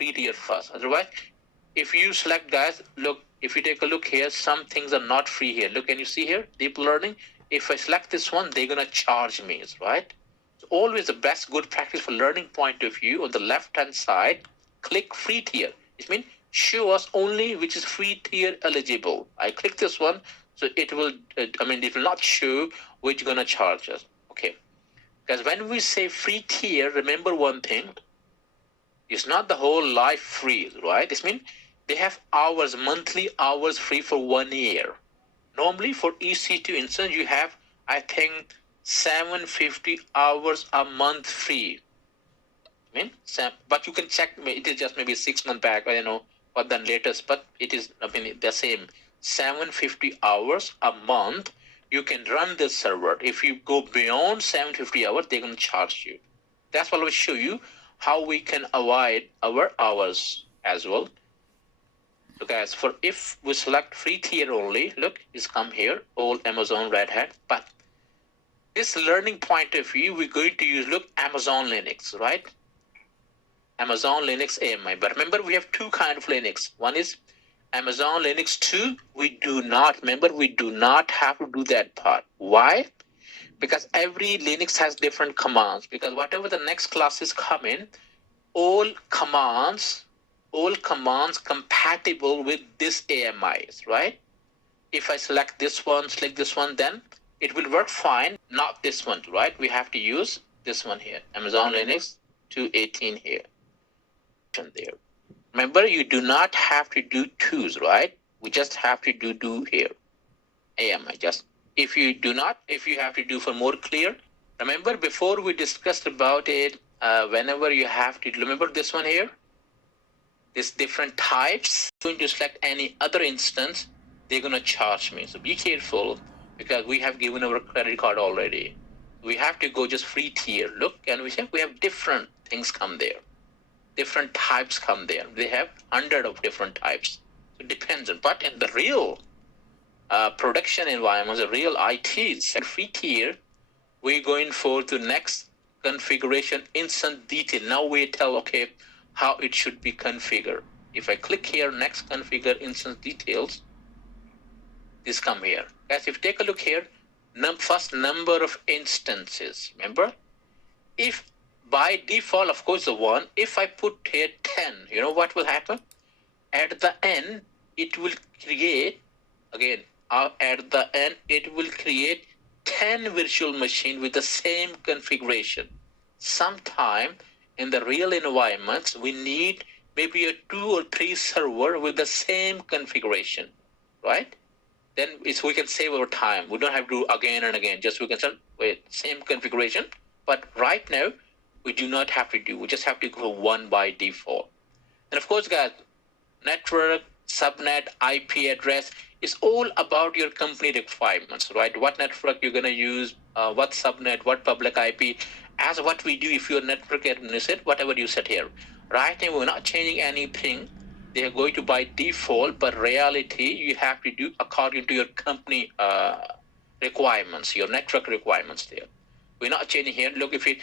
free tier first. Otherwise, if you select, guys, look, if you take a look here, some things are not free here. Look, can you see here, deep learning? If I select this one, they're gonna charge me, right? So always the best good practice for learning point of view, on the left hand side, click free tier. It means show us only which is free tier eligible. I click this one, so it will, it will not show which gonna charge us. Okay, because when we say free tier, remember one thing, it's not the whole life free, right? This means they have hours, monthly hours free for 1 year. Normally for EC2 instance, you have, I think, 750 hours a month free. But you can check, it is just maybe 6 months back, I don't know what the latest, but it is, the same 750 hours a month. You can run this server. If you go beyond 750 hours, they're going to charge you. That's what I will show you how we can avoid our hours as well. So guys, for if we select free tier only, look, it's come here, all Amazon Red Hat. But this learning point of view, we're going to use, look, Amazon Linux, right? Amazon Linux AMI. But remember, we have two kinds of Linux. One is Amazon Linux 2. We do not have to do that part. Why? Because every Linux has different commands. Because whatever the next classes come in, all commands compatible with this AMIs, right? If I select this one, then it will work fine. Not this one, right? We have to use this one here, Amazon Linux 2.18 here. There. Remember, you do not have to do twos, right? We just have to do here, AMI. Just if you have to do for more clear. Remember, before we discussed about it, whenever you have to, remember this one here, this different types. Going to select any other instance, they're going to charge me. So be careful, because we have given our credit card already. We have to go just free tier. Look, and we have different things come there. Different types come there. They have 100 of different types. So it depends on, but in the real production environments, the real ITs, free tier, we're going for the next configuration instance detail. Now we tell, okay, how it should be configured. If I click here, next configure instance details, this come here. Guys, if you take a look here, first number of instances, remember? If by default, of course, the one, if I put here 10, you know what will happen? At the end, it will create, again, at the end, it will create 10 virtual machines with the same configuration. Sometime in the real environments, we need maybe a 2 or 3 server with the same configuration, right? Then we can save our time. We don't have to do again and again. Just we can say, wait, same configuration. But right now, we do not have to do. We just have to go one by default. And of course, guys, network, subnet, IP address is all about your company requirements, right? What network you're going to use, what subnet, what public IP, as what we do if you're network administrator, whatever you set here. Right now, we're not changing anything. They are going to by default, but reality, you have to do according to your company requirements, your network requirements there. We're not changing here. Look, if it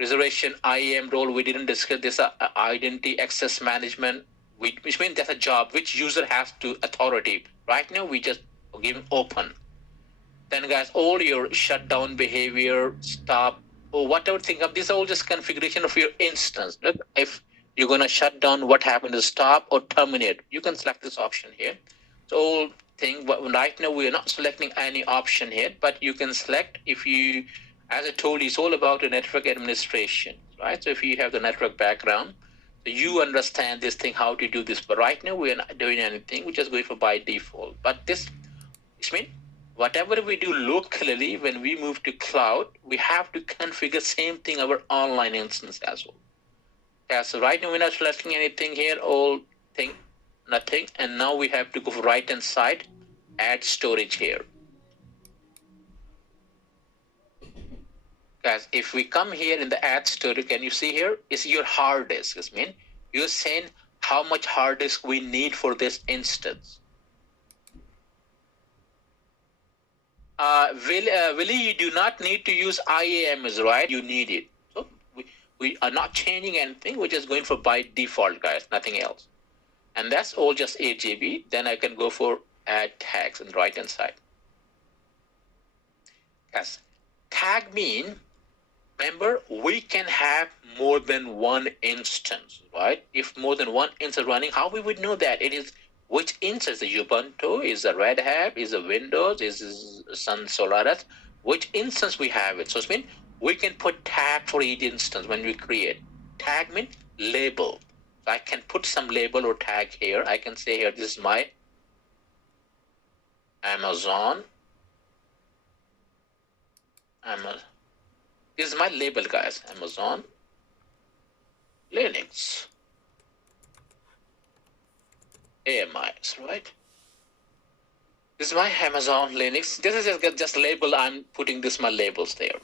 reservation IAM role, we didn't discuss this identity access management, which means that's a job which user has to authority. Right now, we just give open. Then, guys, all your shutdown behavior, stop, or whatever thing up, these are all just configuration of your instance. Look, if you're going to shut down, what happens to stop or terminate, you can select this option here. So all thing, but right now we are not selecting any option here, but you can select if you, as I told you, it's all about the network administration, right? So if you have the network background, so you understand this thing, how to do this. But right now we are not doing anything. We're just going for by default. But this means whatever we do locally, when we move to cloud, we have to configure same thing our online instance as well. Yeah, so right now we're not selecting anything here, all thing, nothing. And now we have to go for right hand side, add storage here. Guys, if we come here in the add storage, can you see here is your hard disk. This means you're saying how much hard disk we need for this instance. Willie, you do not need to use IAMs, right? You need it. So We are not changing anything. We're just going for by default, guys, nothing else. And that's all just 8 GB. Then I can go for add tags on the right hand side. Yes, tag mean, remember, we can have more than one instance, right? If more than one instance running, how we would know that? It is which instance, the Ubuntu, is a Red Hat, is a Windows, is Sun Solaris, which instance we have it. So it means we can put tag for each instance when we create. Tag means label. So I can put some label or tag here. I can say here, this is my Amazon. This is my label, guys. Amazon Linux AMIs, right? This is my Amazon Linux. This is just label. I'm putting this my labels there.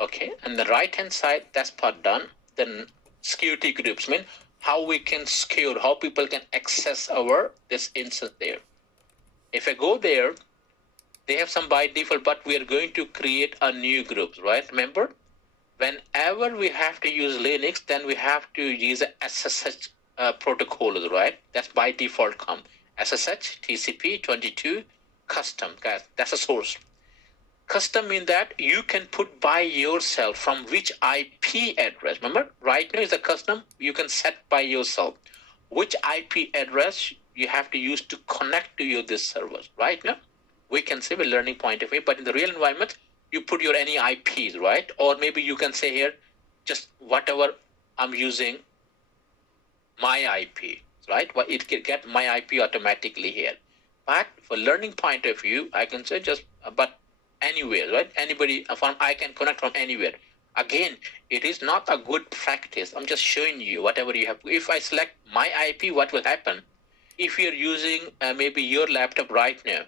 Okay, and the right hand side, that's part done. Then security groups mean how we can secure, how people can access our this instance there. If I go there, they have some by default, but we are going to create a new group, right? Remember, whenever we have to use Linux, then we have to use a SSH protocol, right? That's by default come. SSH, TCP, 22, custom, guys, that's a source. Custom means that you can put by yourself from which IP address. Remember, right now is a custom, you can set by yourself. Which IP address you have to use to connect to your this servers, right now? We can say a learning point of view, but in the real environment, you put your any IPs, right? Or maybe you can say here, just whatever I'm using, my IP, right? Well, it can get my IP automatically here. But for learning point of view, I can say just, but anywhere, right? Anybody, I can connect from anywhere. Again, it is not a good practice. I'm just showing you whatever you have. If I select my IP, what will happen? If you're using maybe your laptop right now,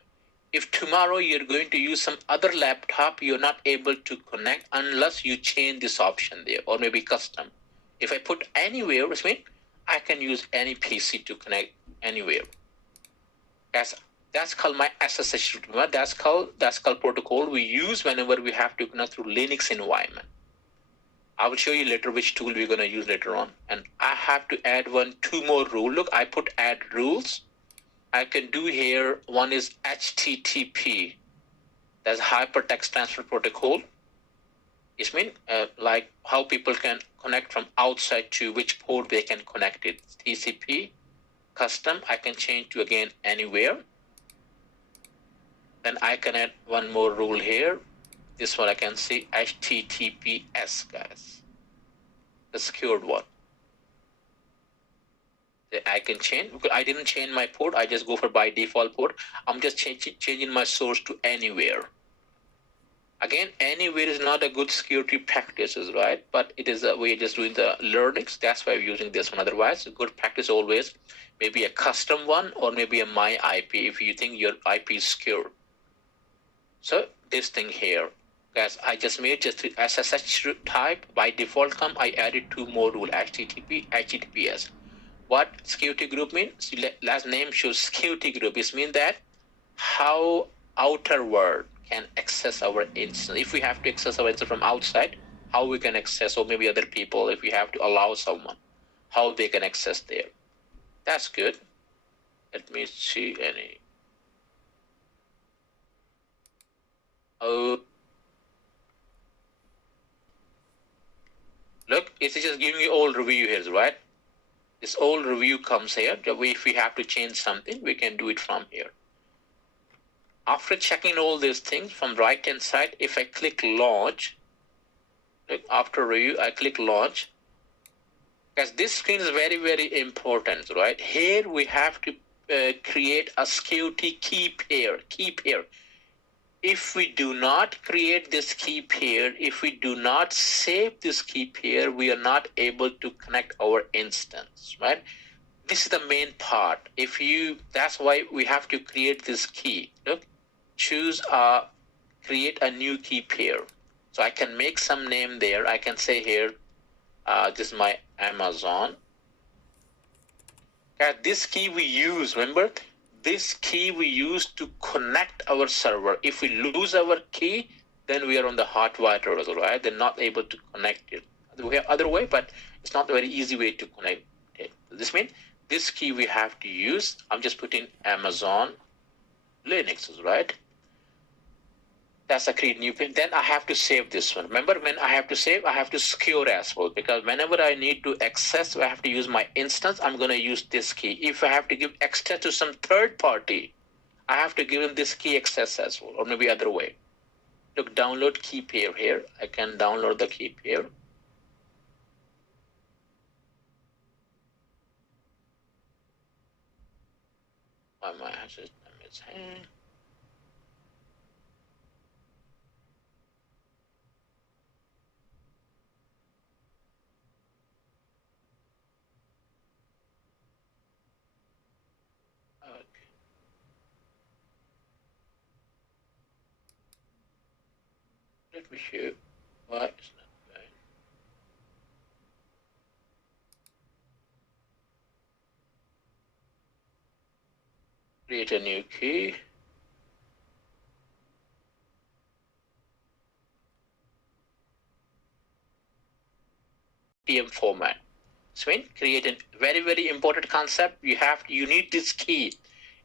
if tomorrow you're going to use some other laptop, you're not able to connect unless you change this option there, or maybe custom. If I put anywhere, which means I can use any PC to connect anywhere. That's called my SSH. That's called protocol we use whenever we have to connect through Linux environment. I will show you later which tool we're going to use later on. And I have to add two more rules. Look, I put add rules. I can do here, one is HTTP. That's Hypertext Transfer Protocol. It means like how people can connect from outside to which port they can connect it. TCP, custom, I can change to again anywhere. Then I can add one more rule here. This one I can see HTTPS, guys. The secured one. I can change, because I didn't change my port. I just go for by default port. I'm just changing my source to anywhere. Again, anywhere is not a good security practices, right? But it is we're just doing the learnings. That's why we're using this one. Otherwise, a good practice always maybe a custom one or maybe a my IP if you think your IP is secure. So this thing here, guys, I just made just SSH type by default come. I added two more rule, HTTP, HTTPS. What security group means? Last name shows security group. It means that how outer world can access our instance. If we have to access our instance from outside, how we can access, or maybe other people, if we have to allow someone, how they can access there. That's good. Let me see any. Oh, look, it's just giving you all review here, right? This old review comes here. If we have to change something, we can do it from here. After checking all these things from right hand side, if I click launch, look, after review, I click launch. Because this screen is very, very important, right? Here we have to create a security key pair. If we do not create this key pair, if we do not save this key pair, we are not able to connect our instance, right? This is the main part. That's why we have to create this key. Look, choose create a new key pair. So I can make some name there. I can say here, this is my Amazon. This key we use, remember? This key we use to connect our server. If we lose our key, then we are on the hot water, right? They're not able to connect it. the other way, but it's not a very easy way to connect it. This means this key we have to use. I'm just putting Amazon Linux, right? That's a create new pin. Then I have to save this one. Remember, when I have to save, I have to secure as well, because whenever I need to access, I have to use my instance. I'm going to use this key. If I have to give access to some third party, I have to give them this key access as well, or maybe other way. Look, download key pair here. I can download the key pair. My system is hanging. Okay. Let me show you why it's not going. Create a new key. PM format. So when create a very important concept, you need this key.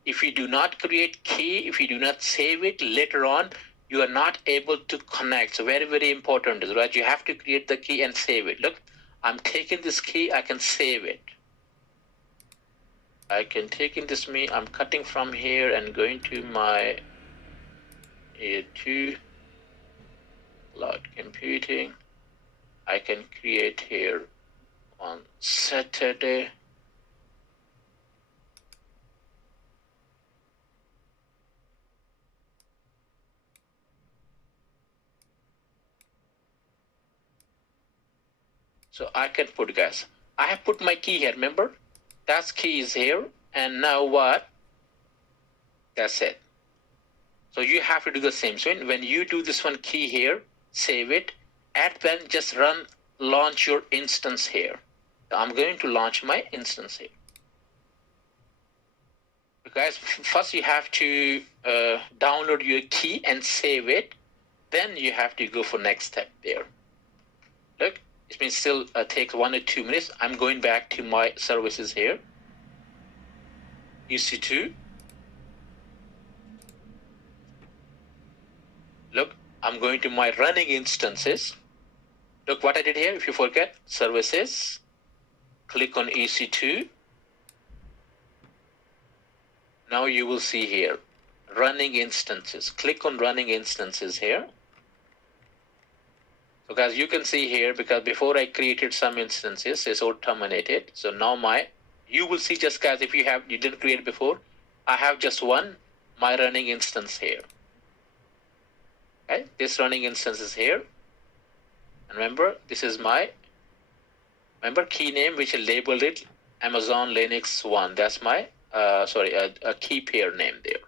If you do not create key, if you do not save it later on, you are not able to connect. So very important, right? You have to create the key and save it. Look, I'm taking this key, I can save it. I can take in this me, I'm cutting from here and going to my A2 cloud computing. I can create here on Saturday. So I can put, guys, I have put my key here, remember? That key is here, and now what? That's it. So you have to do the same. So when you do this one key here, save it, and then just launch your instance here. So I'm going to launch my instance here. Guys, first you have to download your key and save it. Then you have to go for next step there. Look, it means still takes 1 or 2 minutes. I'm going back to my services here. EC2. Look, I'm going to my running instances. Look what I did here. If you forget, services, click on EC2. Now you will see here, running instances. Click on running instances here. So guys, you can see here, because before I created some instances, it's all terminated. So now you will see, just guys, if you didn't create before, I have just one, my running instance here. Okay, this running instance is here. And remember, this is my, key name, which I labeled it Amazon Linux 1. That's my, a key pair name there.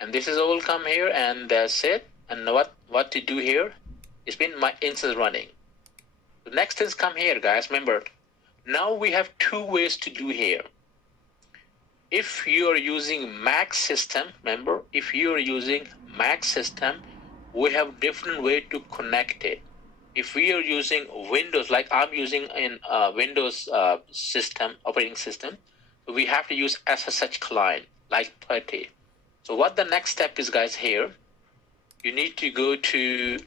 And this is all come here, and that's it. And what to do here? It's been my instance running. The next things come here, guys. Remember, now we have 2 ways to do here. If you are using Mac system, remember, if you are using Mac system, we have different way to connect it. If we are using Windows, like I'm using in Windows operating system, we have to use SSH client like PuTTY. So what the next step is, guys, here, you need to go to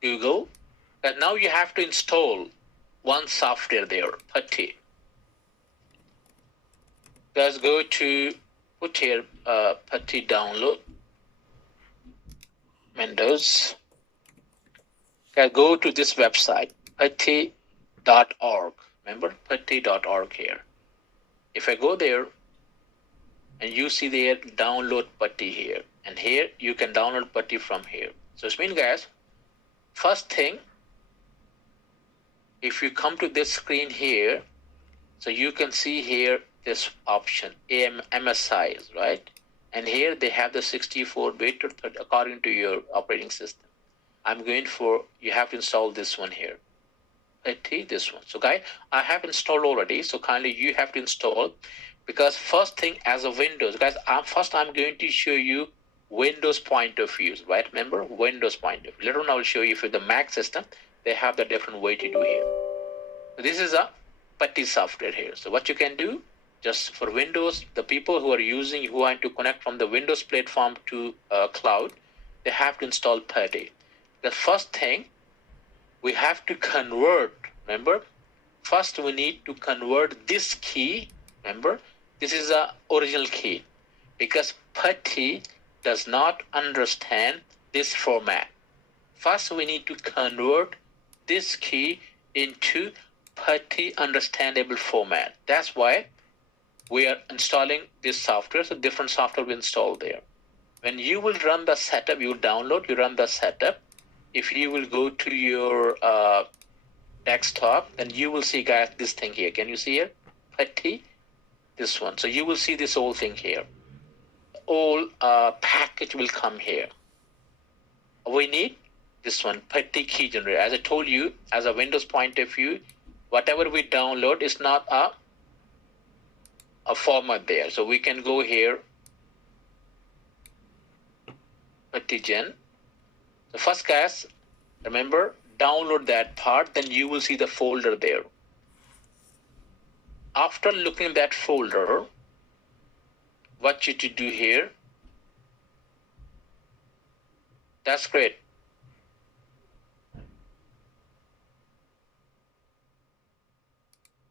Google, and now you have to install one software there, PuTTY. Guys, go to put here PuTTY download, Windows. Guys, go to this website, putty.org. Remember, putty.org here. If I go there, and you see there, download PuTTY here. And here, you can download PuTTY from here. So it means, guys, first thing, if you come to this screen here, so you can see here this option, MSIs, right? And here they have the 64-bit according to your operating system. I'm going for, you have to install this one here. PuTTY, this one. So guys, I have installed already. So kindly you have to install, because first thing as a Windows, guys, I'm going to show you Windows point of view, right? Remember, Windows point of view. Later on, I will show you for the Mac system, they have the different way to do here. So this is a PuTTY software here. So what you can do, just for Windows, the people who are using, who want to connect from the Windows platform to cloud, they have to install PuTTY. The first thing, we have to convert, remember, first we need to convert this key, remember, this is the original key, because PuTTY does not understand this format. First, we need to convert this key into PuTTY understandable format. That's why we are installing this software. So different software will install there. When you will run the setup, you will download, you run the setup. If you will go to your desktop, then you will see, guys, this thing here. Can you see it? PuTTY, this one. So you will see this whole thing here. All package will come here. We need this one, PuTTY key generator. As I told you, as a Windows point of view, whatever we download is not a format there. So we can go here, PuTTY gen. So first, guys, remember, download that part, then you will see the folder there. After looking at that folder, what you to do here, that's great.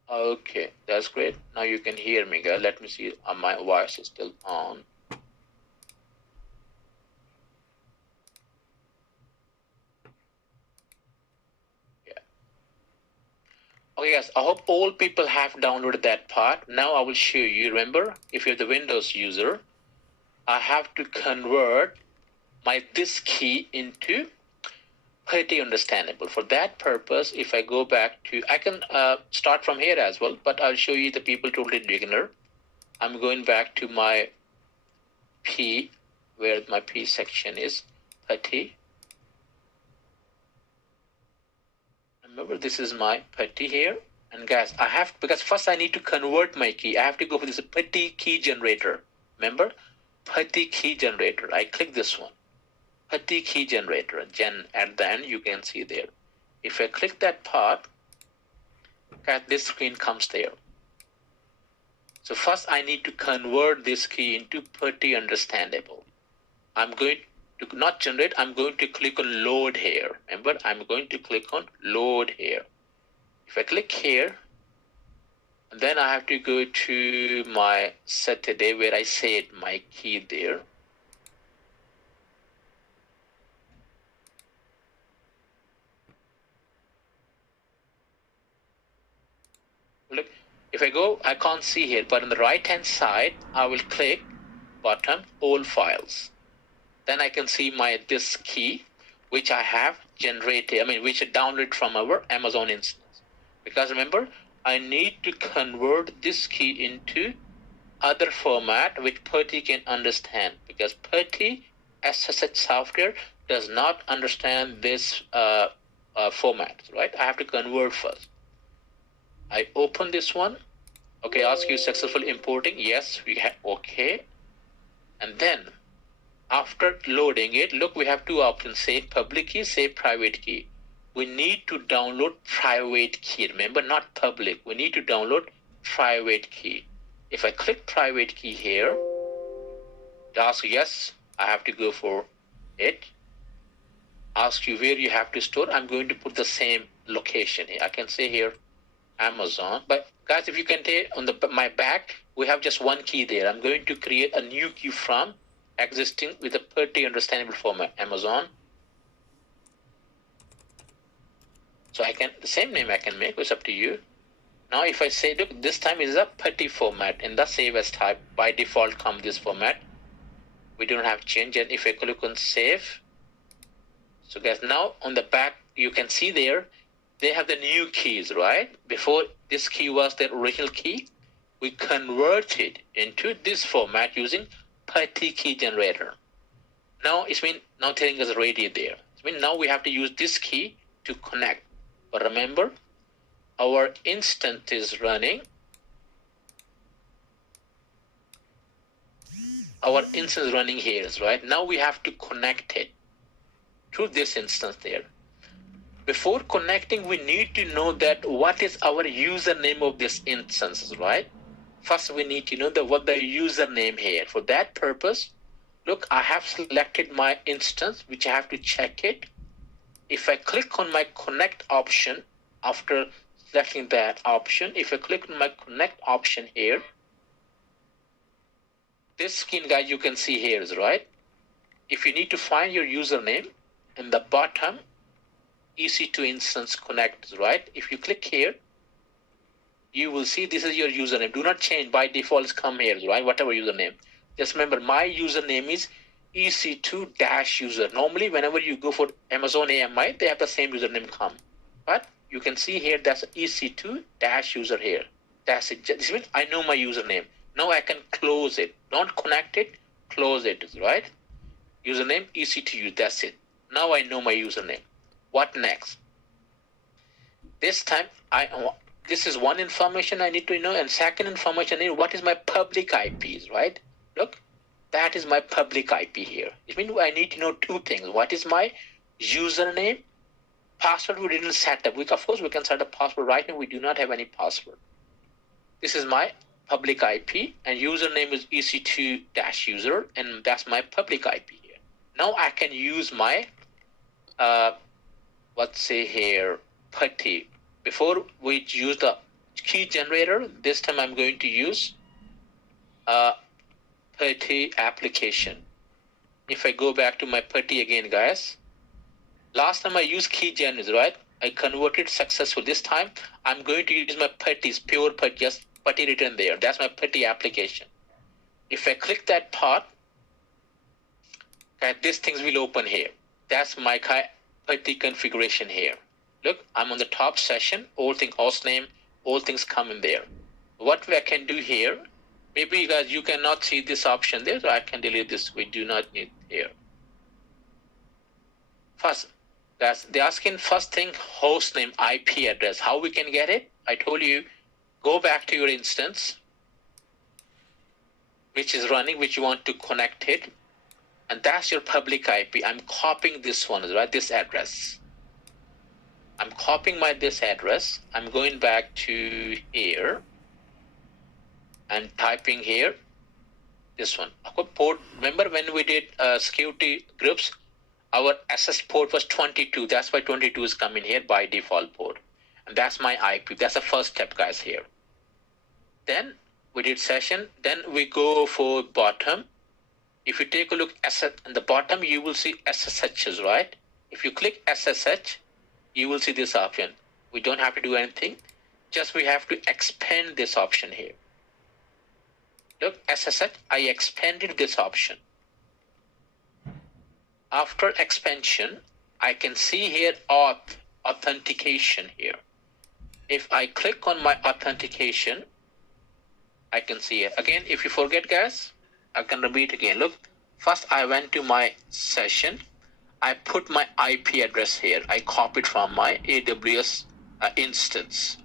Okay, that's great. Now you can hear me, guys. Let me see. My voice is still on. Yeah. Okay, guys. I hope all people have downloaded that part. Now I will show you. Remember, if you're the Windows user, I have to convert this key into PuTTY understandable. For that purpose, if I go back to, I can start from here as well, but I'll show you the people totally beginner. I'm going back to my P, where my P section is, PuTTY. Remember, this is my PuTTY here. And guys, I have, because first I need to convert my key. I have to go for this PuTTY key generator. Remember, PuTTY key generator. I click this one. PuTTY key generator, gen at the end, you can see there. If I click that part, this screen comes there. So first I need to convert this key into PuTTY understandable. I'm going to not generate, I'm going to click on load here. Remember, I'm going to click on load here. If I click here, then I have to go to my Saturday where I set my key there. Look, if I go, I can't see here, but on the right hand side, I will click bottom all files. Then I can see this key, which I have generated, which I downloaded from our Amazon instance. Because remember, I need to convert this key into other format which PuTTY can understand. Because PuTTY SSH software does not understand this format, right? I have to convert first. I open this one. Okay, ask you successful importing. Yes, we have. Okay. And then after loading it, look, we have two options, save public key, save private key. We need to download private key. Remember, not public. We need to download private key. If I click private key here, it asks yes, I have to go for it. Ask you where you have to store. I'm going to put the same location here. I can say here Amazon, but guys, if you can take on my back, we have just one key there. I'm going to create a new key from existing with a PuTTY understandable format, Amazon. So I can, the same name I can make, it's up to you. Now if I say, look, this time is a PuTTY format in the save as type, by default come this format. We don't have change. And if I click on save, so guys, now on the back, you can see there, they have the new keys, right? Before, this key was the original key. We converted into this format using PuTTY key generator. Now it's been now telling us ready there. Now we have to use this key to connect. But remember, our instance is running our instance running here, right? Now we have to connect it to this instance there. Before connecting, we need to know that what is our username of this instance, right? First, we need to know what the username here. For that purpose, look, I have selected my instance, which I have to check it. If I click on my connect option, after selecting that option, if I click on my connect option here, this screen, guys, you can see here is right. If you need to find your username, in the bottom, EC2 instance connect, right? If you click here, you will see this is your username. Do not change. By default, it's come here, right? Whatever username. Just remember, my username is EC2-user. Normally, whenever you go for Amazon AMI, they have the same username come. But you can see here, that's EC2-user here. That's it. This means I know my username. Now I can close it. Don't connect it, close it, right? Username EC2U, that's it. Now I know my username. What next? This time, this is one information I need to know, and second information I need, what is my public IPs, right? Look, that is my public IP here. It means I need to know two things. What is my username? Password we didn't set up. Of course, we can set a password. Right now, we do not have any password. This is my public IP, and username is EC2-user, and that's my public IP here. Now I can use my, let's say here, PuTTY. Before we use the key generator, this time I'm going to use PuTTY application. If I go back to my PuTTY again, guys, last time I used key generator, right? I converted successful. This time I'm going to use my PuTTY, pure PuTTY, just PuTTY written there. That's my PuTTY application. If I click that part, these things will open here. That's my PuTTY configuration here. Look, I'm on the top session, all thing host name, all things come in there. What I can do here, maybe guys, you cannot see this option there, so I can delete this. We do not need here. First, guys, they're asking first thing, host name, IP address. How we can get it? I told you, go back to your instance, which is running, which you want to connect it. And that's your public IP. I'm copying this one, right? This address. I'm copying this address. I'm going back to here and typing here this one. Port. Remember when we did security groups, our SS port was 22. That's why 22 is coming here by default port. And that's my IP. That's the first step, guys, here. Then we did session. Then we go for bottom. If you take a look at the bottom, you will see SSHs, right? If you click SSH, you will see this option. We don't have to do anything. Just we have to expand this option here. Look, SSH, I expanded this option. After expansion, I can see here authentication here. If I click on my authentication, I can see it. Again, if you forget, guys, I can repeat again. Look, first I went to my session. I put my IP address here. I copied from my AWS instance.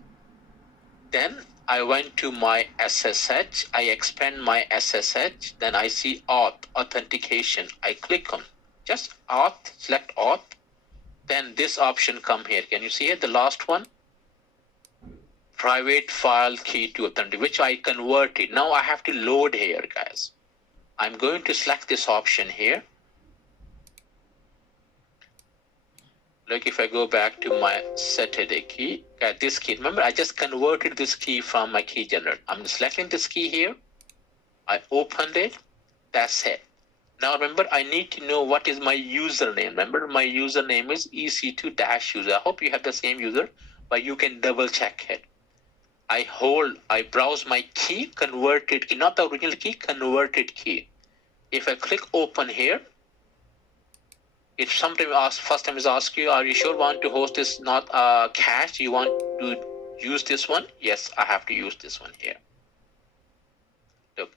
Then I went to my SSH. I expand my SSH. Then I see authentication. I click on just auth, select auth. Then this option come here. Can you see it? The last one, private file key to authenticate, which I converted. Now I have to load here, guys. I'm going to select this option here. Look, if I go back to my Saturday key, this key, remember I just converted this key from my key generator. I'm selecting this key here. I opened it. That's it. Now remember, I need to know what is my username. Remember, my username is EC2-user. I hope you have the same user, but you can double check it. I browse my key, converted key, not the original key, converted key. If I click open here, it sometimes first time is ask you, are you sure want to host this not cache? You want to use this one? Yes, I have to use this one here. Look,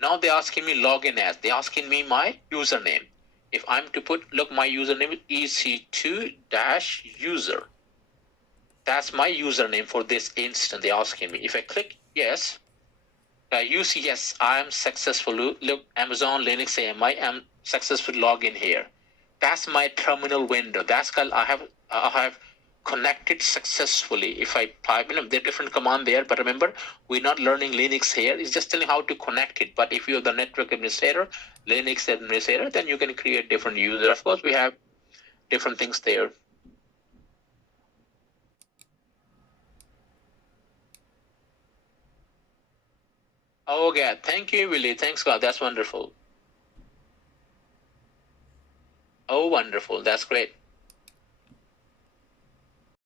now they're asking me login as. They're asking me my username. If I'm to put, look, my username is EC2-user. That's my username for this instance. They're asking me. If I click yes, You see, yes, I'm successful. Look, Amazon Linux AMI, I'm successful login here. That's my terminal window. That's called I have connected successfully. If I type, there are different command there, but remember, we're not learning Linux here. It's just telling how to connect it. But if you're the network administrator, Linux administrator, then you can create different user. Of course, we have different things there. Oh, God. Thank you, Willie. Thanks, God. That's wonderful. Oh, wonderful. That's great.